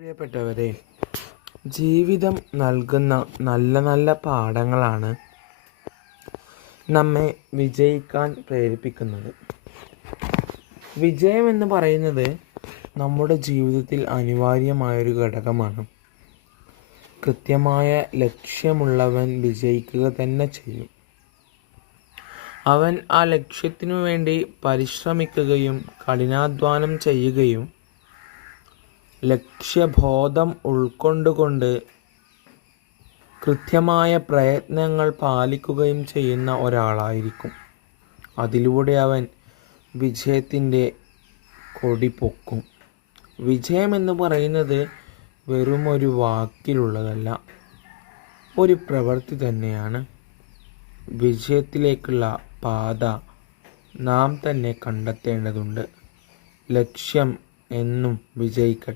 പ്രിയപ്പെട്ടവരെ, ജീവിതം നൽകുന്ന നല്ല നല്ല പാഠങ്ങളാണ് നമ്മെ വിജയിക്കാൻ പ്രേരിപ്പിക്കുന്നത്. വിജയം എന്ന് പറയുന്നത് നമ്മുടെ ജീവിതത്തിൽ അനിവാര്യമായൊരു ഘടകമാണ്. കൃത്യമായ ലക്ഷ്യമുള്ളവൻ വിജയിക്കുക തന്നെ ചെയ്യും. അവൻ ആ ലക്ഷ്യത്തിനു വേണ്ടി പരിശ്രമിക്കുകയും കഠിനാധ്വാനം ചെയ്യുകയും ലക്ഷ്യബോധം ഉൾക്കൊണ്ടുകൊണ്ട് കൃത്യമായ പ്രയത്നങ്ങൾ പാലിക്കുകയും ചെയ്യുന്ന ഒരാളായിരിക്കും. അതിലൂടെ അവൻ വിജയത്തിൻ്റെ കൊടി പൊക്കും. വിജയമെന്ന് പറയുന്നത് വെറുമൊരു വാക്കിലുള്ളതല്ല, ഒരു പ്രവൃത്തി തന്നെയാണ്. വിജയത്തിലേക്കുള്ള പാത നാം തന്നെ കണ്ടെത്തേണ്ടതുണ്ട്. ലക്ഷ്യം എന്നും വിജയിക്കട്ടെ.